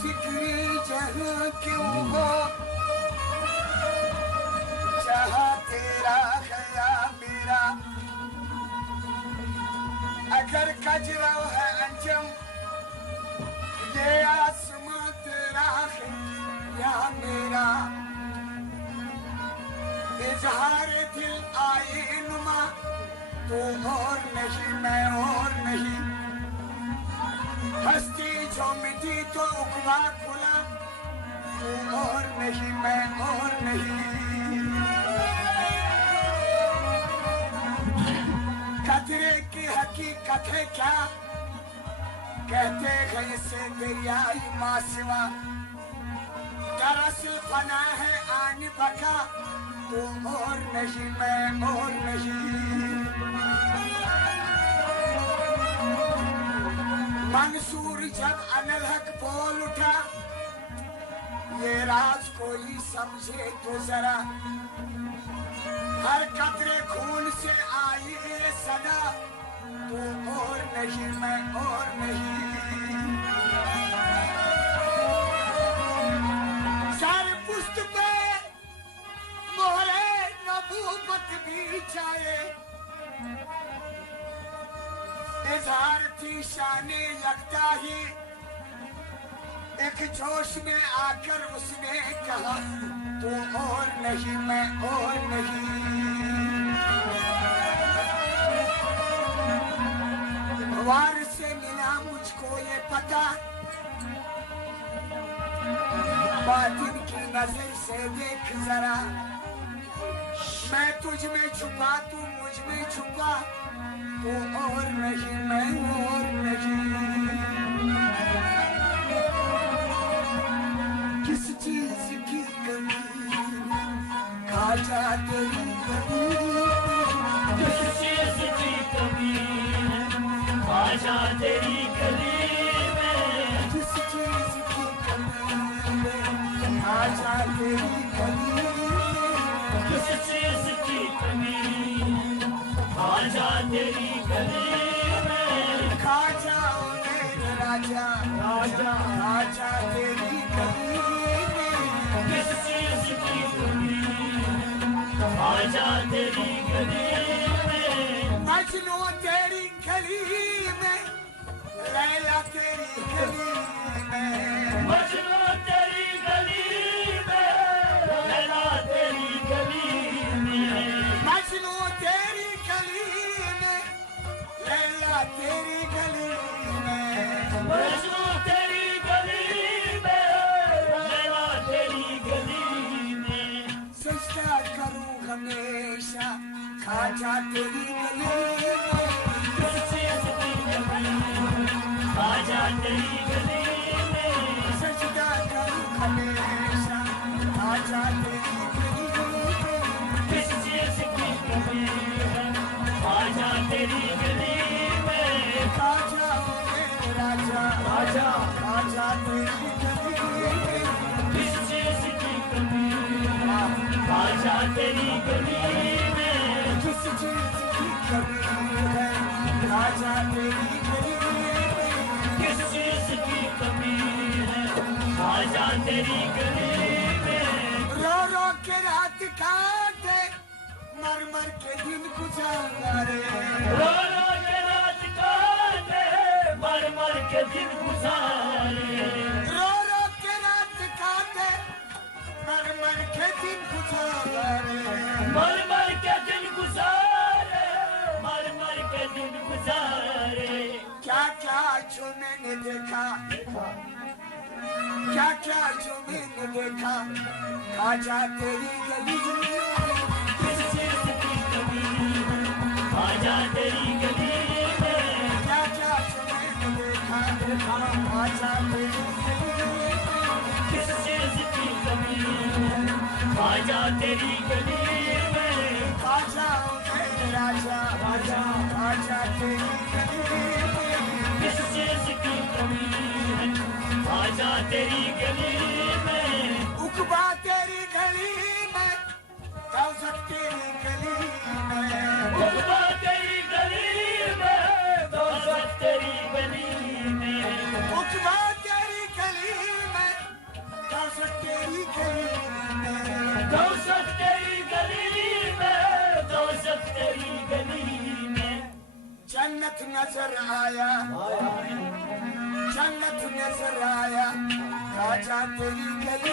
फिक्री जहाँ क्यों हो, जहाँ तेरा गया मेरा। अगर कजराव है अंजम, ये आसमां तेरा है या मेरा। इजहार दिल आए नुमा, तू और नहीं मैं और नहीं। हस्ती जो मिटी तो उकवा खुला, तू और नहीं मैं और नहीं। कतरे की हकीकत है क्या, कहते हैं इसे दरियाई मासिवा। दरअसल फना है आन बका, तू और नहीं मैं और नहीं। मंसूर जब अनलहक बोल उठा, ये राज कोई समझे तो जरा। हर कतरे खून से आई ये सदा, तू और नहीं मैं और नहीं। सर पुष्ट पे मोहरे नबूवत भी चाहे। इजहार थी शाने लगता ही, एक जोश में आकर उसने कहा, तू और नहीं मैं और नहीं। वार से मिला मुझको ये पता, बातिन की नजर से देख जरा। मैं तुझ में छुपा तू मुझ में छुपा, तू और नहीं मैं और नहीं। किस चीज की कमी खाजा तेरी कमी, किस चीज की कमी खाजा तेरी गली में। किस चीज की कमी खाजा तेरी गली में। किस चीज की कमी खाजा तेरी गली में। खा जाओ मेरे राजा राजा राजा तेरी गली में। किस चीज की कमी खाजा तेरी गली में। मजनू तेरी गली में, लैला तेरी गली में। मजनू तेरी गली में, लैला तेरी गली में। मजनू तेरी गली में, लैला तेरी गली में। मजनू तेरी गली में, लैला तेरी गली में। सजदा करूं हमेशा खाजा तेरी गली में। किस चीज की कमी खाजा तेरी गली में। सजदा करूं हमेशा खाजा तेरी गली में। किस चीज की कमी खाजा तेरी गली में। खा जाओ मेरे राजा खाजा खाजा तेरी गली में। किस चीज की कमी खाजा तेरी गली में। किस चीज की कमी है खाजा तेरी गली में। किस चीज की कमी है खाजा तेरी गली में। रो रो के रात काटे, मर मर के दिन गुजारे। रो रो के रात काटे, मर मर के दिन गुजारे। रो रो के रात काटे, मर मर के दिन गुजारे। मर मर के दिन गुजारे, मर मर के दिन गुजारे। क्या क्या जो मैंने देखा, क्या क्या जो मैंने देखा खाजा तेरी गली में। किस चीज की कमी खाजा तेरी गली में। क्या क्या जो मैंने देखा खाजा तेरी गली में। किस चीज की कमी खाजा तेरी गली में। खा जाओ मेरे राजा राजा खाजा तेरी गली में। किस चीज की कमी खाजा तेरी गली में। उकबा तेरी गली में, कौसक तेरी गली में। उकबा तेरी गली में, दौलत तेरी गली में। उकबा तेरी गली नजर आया, जन्नत नजर आया, खाजा तेरी गली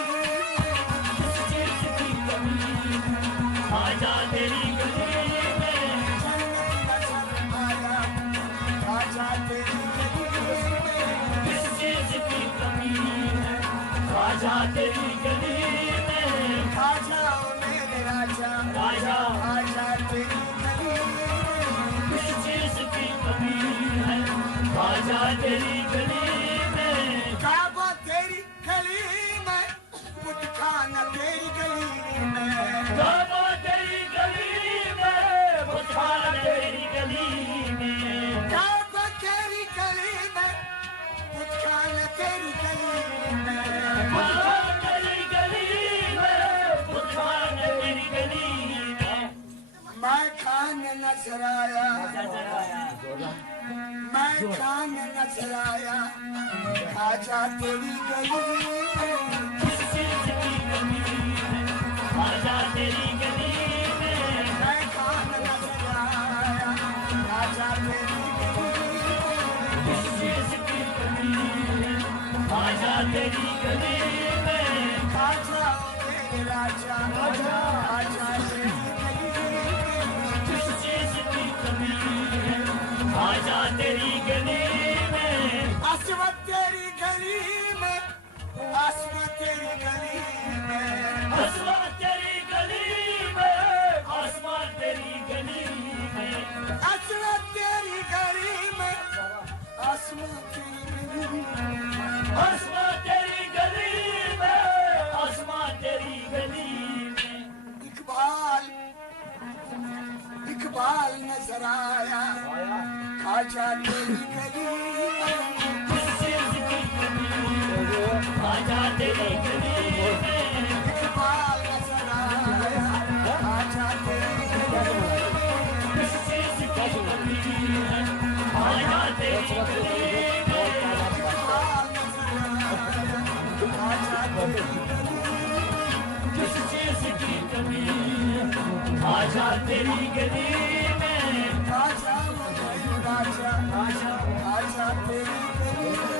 किस चीज की कमी है खाजा तेरी गली में जन्नत नजर आया, खाजा तेरी गली में किस चीज की कमी है खाजा तेरी गली में खाजा ओ मेरे राजा, राजा खाजा तेरी गली में किस चीज की कमी है खाजा तेरी गली में काबा तेरी गली में, बुतखाना तेरी गली में, काबा तेरी गली में बुतखाना तेरी गली में काबा तेरी गली में, बुतखाना तेरी गली में, बुतखाना तेरी गली में बुतखाना तेरी गली में मैं खान नजर आया, मैं खान नजर आया, खाजा तेरी गली में किस चीज की कमी है खाजा तेरी गली में मैं खान नजर आया, खाजा तेरी गली में किस चीज की कमी है खाजा तेरी गली में खाजा ओ मेरे राजा, खाजा तेरी गली में किस चीज की कमी है खाजा तेरी गली में आसमां तेरी गली में, आसमां तेरी गली में, आसमां तेरी गली में आसमां तेरी गली में आसमां तेरी गली में, आसमां तेरी गली में, आसमां तेरी गली में आसमां तेरी गली में इकबाल इकबाल नजर आया, खाजा तेरी गली में किस चीज की कमी है खाजा तेरी गली में इकबाल नजर आया, खाजा तेरी गली में किस चीज की कमी है खाजा तेरी गली में इकबाल नजर आया, खाजा तेरी गली में किस चीज की कमी है खाजा तेरी गली में खाजा ओ मेरे राजा, खाजा तेरी गली में